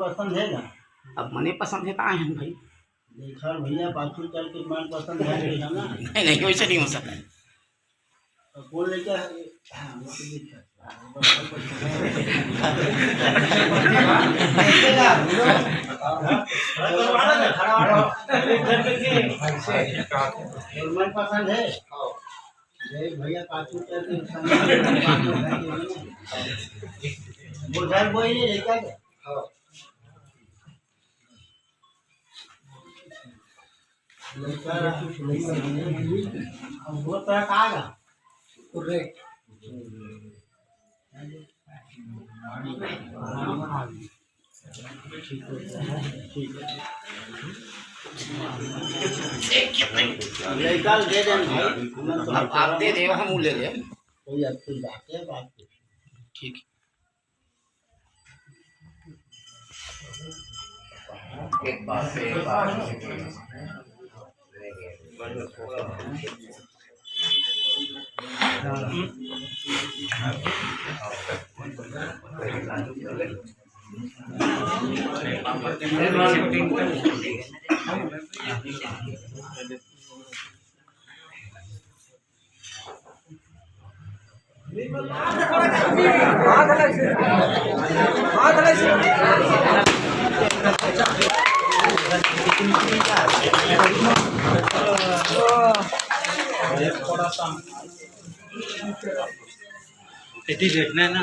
पसंद है ना? अब मने पसंद है कहाँ है भाई? देखा भैया पाछू चल के मन पसंद है ना? नहीं नहीं वैसे नहीं हो सकता। कौन लेके मन पसंद है भैया पाछू चल के बुझल बोई नहीं लेके वो तरह का आगा करेक्ट निकाल दे दें भाई। आप दे दे हम ले ले कोई अच्छी बात है बात ठीक एक बात से एक बात थोड़ा सा इतनी देखना है ना।